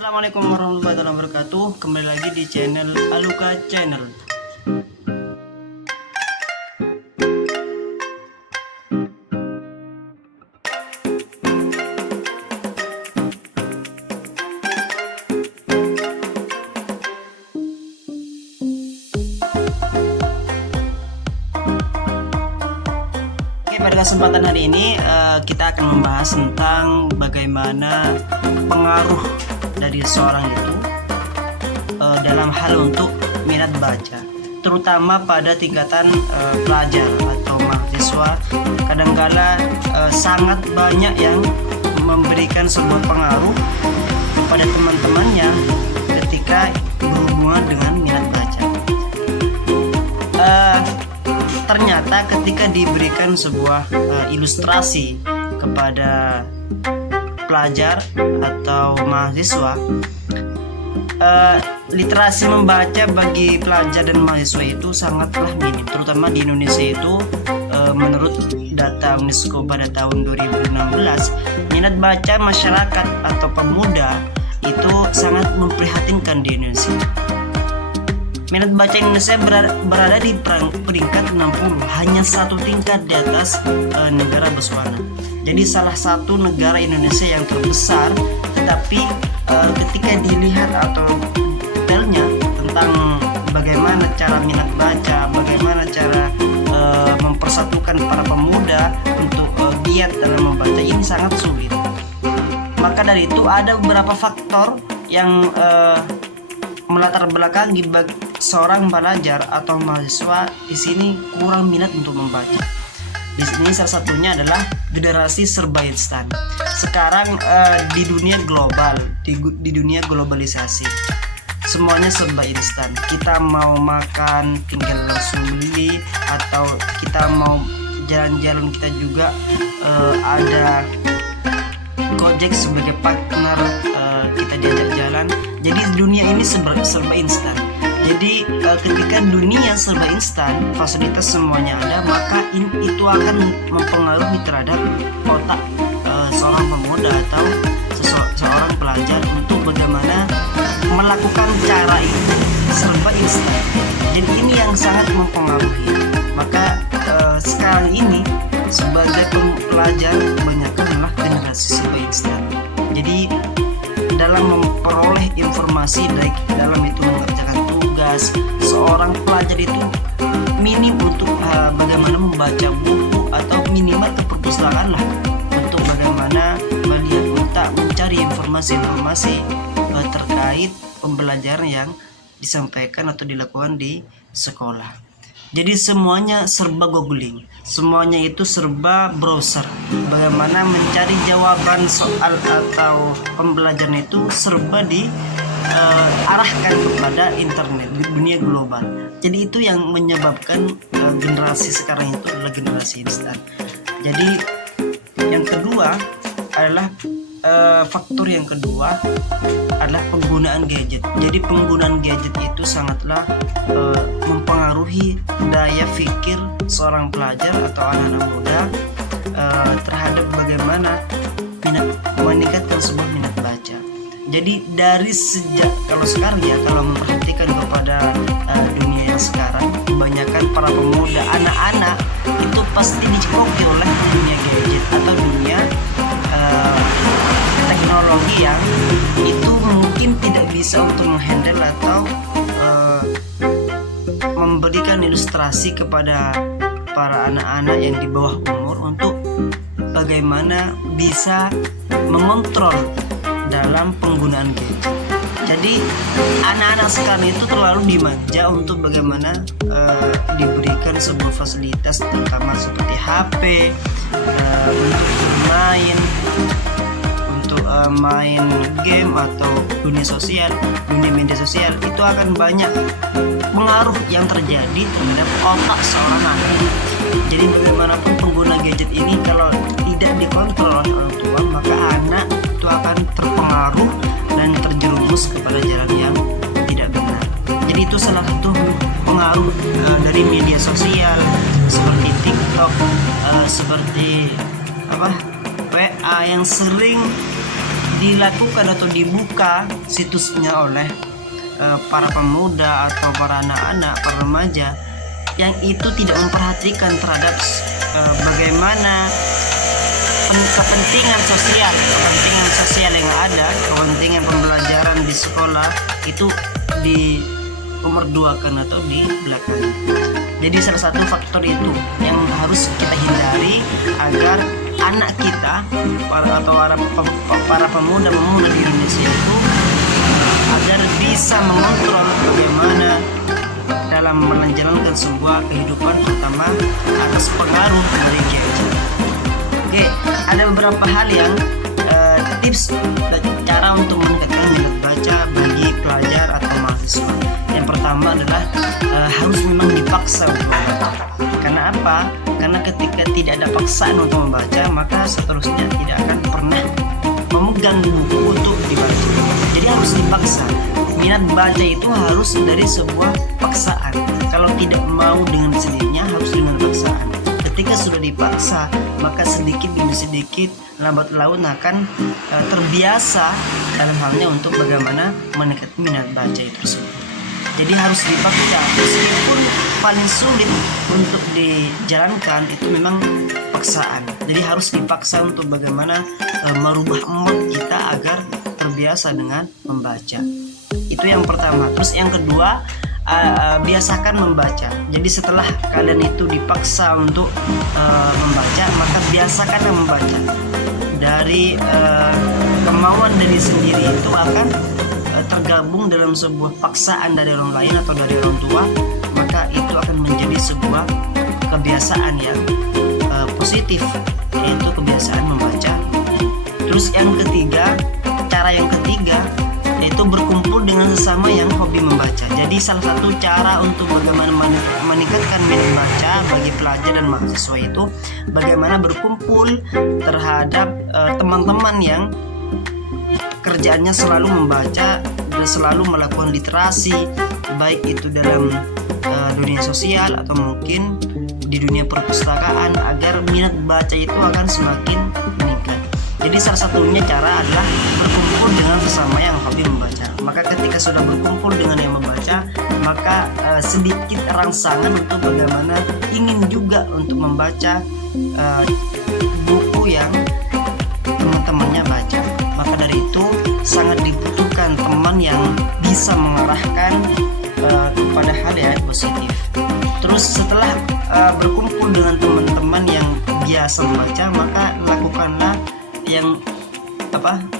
Assalamualaikum warahmatullahi wabarakatuh. Kembali lagi di channel Aluka Channel. Pada kesempatan hari ini kita akan membahas tentang bagaimana pengaruh dari seorang itu dalam hal untuk minat baca, terutama pada tingkatan pelajar atau mahasiswa. Kadangkala sangat banyak yang memberikan sebuah pengaruh kepada teman-temannya ketika berhubungan dengan minat baca. Ternyata ketika diberikan sebuah ilustrasi kepada pelajar atau mahasiswa, literasi membaca bagi pelajar dan mahasiswa itu sangatlah minim, terutama di Indonesia itu. Menurut data UNESCO pada tahun 2016, minat baca masyarakat atau pemuda itu sangat memprihatinkan di Indonesia. Minat baca Indonesia berada di peringkat 60, hanya satu tingkat di atas negara Botswana. Jadi salah satu negara Indonesia yang terbesar, tetapi ketika dilihat atau detailnya tentang bagaimana cara minat baca, bagaimana cara mempersatukan para pemuda untuk giat dalam membaca, ini sangat sulit. Maka dari itu ada beberapa faktor yang melatar belakangi seorang pelajar atau mahasiswa di sini kurang minat untuk membaca. Di sini salah satunya adalah generasi serba instan. Sekarang di dunia global, di dunia globalisasi, semuanya serba instan. Kita mau makan tinggal langsung beli, atau kita mau jalan-jalan kita juga ada Gojek sebagai partner kita diajak jalan. Jadi dunia ini serba instan. Jadi ketika dunia serba instan, fasilitas semuanya ada, maka itu akan mempengaruhi terhadap otak seorang pemuda atau seorang pelajar untuk bagaimana melakukan cara itu serba instan. Jadi ini yang sangat mempengaruhi. Maka sekarang ini sebagai pelajar kebanyakan adalah generasi serba instan. Jadi dalam memperoleh informasi, baik dalam itu mengerjakan tugas, seorang pelajar itu minim untuk bagaimana membaca buku atau minimal ke perpustakaan lah, untuk bagaimana melihat untuk mencari informasi-informasi terkait pembelajaran yang disampaikan atau dilakukan di sekolah. Jadi semuanya serba googling, semuanya itu serba browser. Bagaimana mencari jawaban soal atau pembelajaran itu serba diarahkan kepada internet, di dunia global. Jadi itu yang menyebabkan generasi sekarang itu adalah generasi instan. Jadi yang kedua adalah faktor yang kedua adalah penggunaan gadget. Jadi penggunaan gadget itu sangatlah mempengaruhi daya pikir seorang pelajar atau anak-anak muda terhadap bagaimana meningkatkan sebuah minat baca. Jadi dari sejak kalau memperhatikan kepada dunia yang sekarang, kebanyakan para pemuda, anak-anak itu pasti dicekoki oleh dunia gadget atau dunia teknologi yang itu mungkin tidak bisa untuk menghandle atau memberikan ilustrasi kepada para anak-anak yang di bawah umur untuk bagaimana bisa mengontrol dalam penggunaan gadget. Jadi anak-anak sekarang itu terlalu dimanja untuk bagaimana diberikan sebuah fasilitas, terutama seperti HP, main game atau dunia media sosial, itu akan banyak pengaruh yang terjadi terhadap otak seorang anak. Jadi bagaimanapun pengguna gadget ini kalau tidak dikontrol oleh orang tua, maka anak itu akan terpengaruh dan terjerumus kepada jalan yang tidak benar. Jadi itu salah satu pengaruh dari media sosial seperti TikTok, seperti WA yang sering dilakukan atau dibuka situsnya oleh para pemuda atau para anak-anak, para remaja yang itu tidak memperhatikan terhadap bagaimana kepentingan sosial yang ada, kepentingan pembelajaran di sekolah itu di nomorduakan atau di belakang. Jadi salah satu faktor itu yang harus kita hindari agar anak kita para pemuda di Indonesia itu agar bisa mengontrol bagaimana dalam menjalankan sebuah kehidupan, terutama atas pengaruh dari gadget. Oke, ada beberapa hal yang tips dan cara untuk meningkatkan minat baca bagi pelajar atau mahasiswa. Yang pertama adalah harus memang dipaksa untuk membaca. Karena apa? Karena ketika tidak ada paksaan untuk membaca, maka seterusnya tidak akan pernah memegang buku untuk dibaca. Jadi harus dipaksa. Minat baca itu harus dari sebuah paksaan. Kalau tidak mau dengan sendirinya, harus dengan paksaan. Ketika sudah dipaksa, maka sedikit demi sedikit, lambat laun akan terbiasa dalam halnya untuk bagaimana meningkatkan minat baca itu tersebut. Jadi harus dipaksa, meskipun paling sulit untuk dijalankan itu memang paksaan. Jadi harus dipaksa untuk bagaimana merubah mood kita agar terbiasa dengan membaca. Itu yang pertama. Terus yang kedua, biasakan membaca. Jadi setelah kalian itu dipaksa untuk membaca, maka biasakan membaca. Dari kemauan dari sendiri itu akan tergabung dalam sebuah paksaan dari orang lain atau dari orang tua, maka itu akan menjadi sebuah kebiasaan yang positif, yaitu kebiasaan membaca. Terus yang ketiga, cara yang ketiga yaitu berkumpul dengan sesama yang hobi membaca. Jadi salah satu cara untuk bagaimana meningkatkan minat baca bagi pelajar dan mahasiswa itu bagaimana berkumpul terhadap teman-teman yang kerjaannya selalu membaca dan selalu melakukan literasi, baik itu dalam dunia sosial atau mungkin di dunia perpustakaan, agar minat baca itu akan semakin meningkat. Jadi salah satunya cara adalah berkumpul dengan sesama yang hobi membaca. Maka ketika sudah berkumpul dengan yang membaca, maka sedikit rangsangan untuk bagaimana ingin juga untuk membaca buku yang teman-temannya baca. Maka dari itu sangat dibutuhkan teman yang bisa mengarahkan kepada hal yang positif. Terus setelah berkumpul dengan teman-teman yang biasa membaca, maka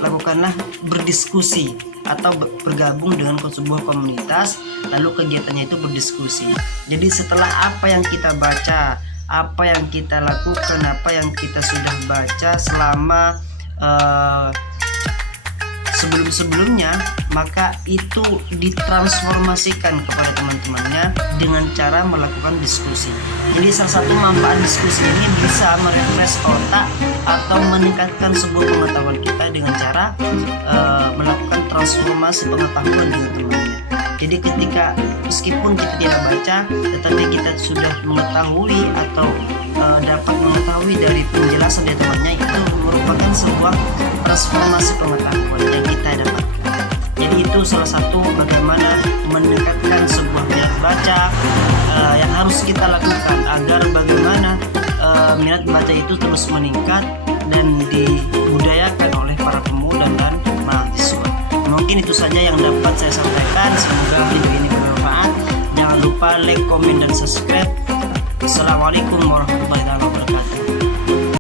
lakukanlah berdiskusi atau bergabung dengan sebuah komunitas, lalu kegiatannya itu berdiskusi. Jadi setelah apa yang kita baca, apa yang kita lakukan, apa yang kita sudah baca selama sebelum-sebelumnya, maka itu ditransformasikan kepada teman-temannya dengan cara melakukan diskusi. Jadi salah satu manfaat diskusi ini bisa merefresh otak atau meningkatkan sebuah pengetahuan kita dengan cara melakukan transformasi pengetahuan dengan temannya. Jadi ketika meskipun kita tidak baca, tetapi kita sudah mengetahui atau dapat mengetahui dari penjelasan dari temannya, itu merupakan sebuah transformasi pengetahuan yang kita dapatkan. Jadi itu salah satu bagaimana meningkatkan sebuah minat baca yang harus kita lakukan agar bagaimana minat baca itu terus meningkat dan dibudayakan oleh para pemuda dan mahasiswa. Mungkin itu saja yang dapat saya sampaikan. Semoga video ini bermanfaat. Jangan lupa like, komen, dan subscribe. Assalamualaikum warahmatullahi wabarakatuh.